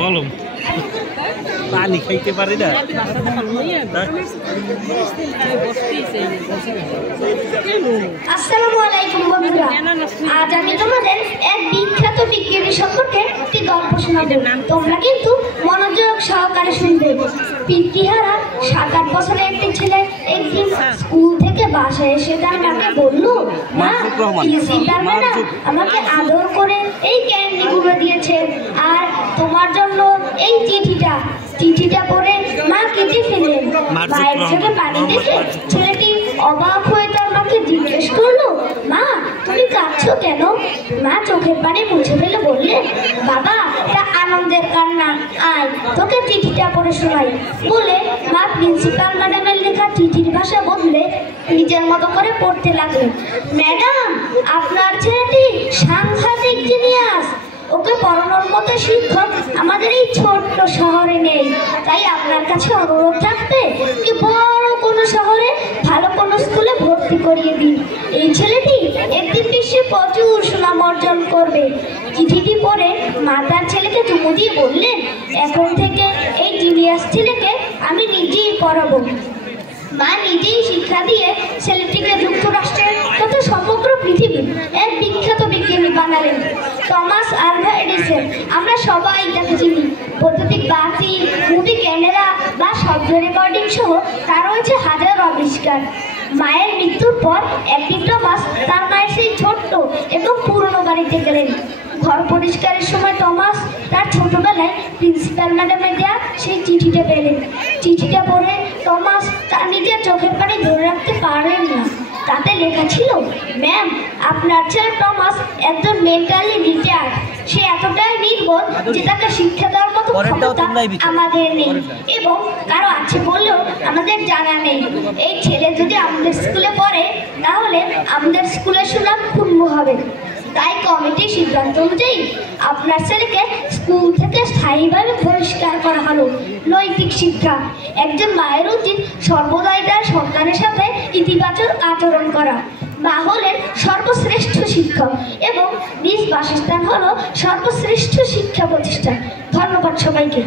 বলো পানি খাইতে পারি না। আসসালামু আলাইকুম বন্ধুরা, আজ আমি তোমাদের এক বিখ্যাত বিজ্ঞানী সম্পর্কে একটি গল্প শোনাবো। তোমরা কিন্তু মনোযোগ সহকারে শুনবে। পিতৃহারা 7-8 বছরের একটি ছেলে একদিন স্কুল থেকে বাসায় এসে তার মাকে বলল, মা, প্রিন্সিপাল ম্যাডাম আমাকে আদর করে এই ক্যান্ডিগুলো দিয়েছে, আর তোমার জন্য এই চিঠিটা পড়ে মা কেঁদে ফেললেন। মায়ের চোখে পানি দেখে ছেলেটি অবাক হয়ে তার মাকে জিজ্ঞেস করলো, মা, তুমি কাঁদছো কেন? মা চোখের পানি মুছে ফেলে বললেন, বাবা, এটা আনন্দের কান্না, আয় তোকে চিঠিটা পড়ে শোনাই। বলে মা প্রিন্সিপাল ম্যাডামের লেখা চিঠির ভাষা বদলে নিজের মতো করে পড়তে লাগলেন। ম্যাডাম, আপনার ছেলেটি সাংঘাতিক জিনিয়াস। ওকে পড়ানোর মতো শিক্ষক আমাদের এই ছোট্ট শহরে নেই। তাই আপনার কাছে অনুরোধ থাকবে কি বড় কোনো শহরে ভালো কোনো স্কুলে ভর্তি করিয়ে দিন। এই ছেলেটি একদিন বিশ্বে প্রচুর সুনাম অর্জন করবে। চিঠিটি পড়ে মা তার ছেলেকে চুমু দিয়ে বললেন, এখন থেকে এই জিনিয়াস ছেলেকে আমি নিজেই পড়াবো। মা নিজেই শিক্ষা দিয়ে ছেলেটিকে যুক্তরাষ্ট্রের তথা সমগ্র পৃথিবীর এক বিখ্যাত বিজ্ঞানী বানালেন। Thomas Alva Edison. আমরা সবাই তাকে চিনি। বৈদ্যুতিক বাতি, মুভি ক্যামেরা বা শব্দ রেকর্ডিং সহ তার রয়েছে হাজারো আবিষ্কার। মায়ের মৃত্যুর পর একদিন টমাস তার মায়ের সেই ছোট্ট এবং পুরনো বাড়িতে গেলেন। ঘর পরিষ্কারের সময় টমাস তার ছোটবেলায় প্রিন্সিপাল ম্যাডামের দেওয়া সেই চিঠিটা পেলেন। চিঠিটা পড়ে টমাস তার নিজের চোখের পানি ধরে রাখতে পারলেন না। তাতে লেখা ছিল, ম্যাম, আপনার ছেলে টমাস একজন মেন্টালি রিটায়ার্ড। সে এতটাই নির্বোধ যে তাকে শিক্ষা দেওয়ার মতো ক্ষমতা আমাদের নেই, এবং কারো আছে বললেও আমাদের জানা নেই। এই ছেলে যদি আমাদের স্কুলে পড়ে তাহলে আমাদের স্কুলের সুনাম ক্ষুণ্ণ হবে। তাই কমিটির সিদ্ধান্ত অনুযায়ী আপনার ছেলেকে স্কুল থেকে স্থায়ীভাবে বহিষ্কার করা হলো। নৈতিক শিক্ষা। একজন মায়ের উচিত সর্বদাই তার সন্তানের সাথে ইতিবাচক আচরণ করা। মা হলেন সর্বশ্রেষ্ঠ শিক্ষক এবং নিজ বাসস্থান হলো সর্বশ্রেষ্ঠ শিক্ষা প্রতিষ্ঠান। ধন্যবাদ সবাইকে।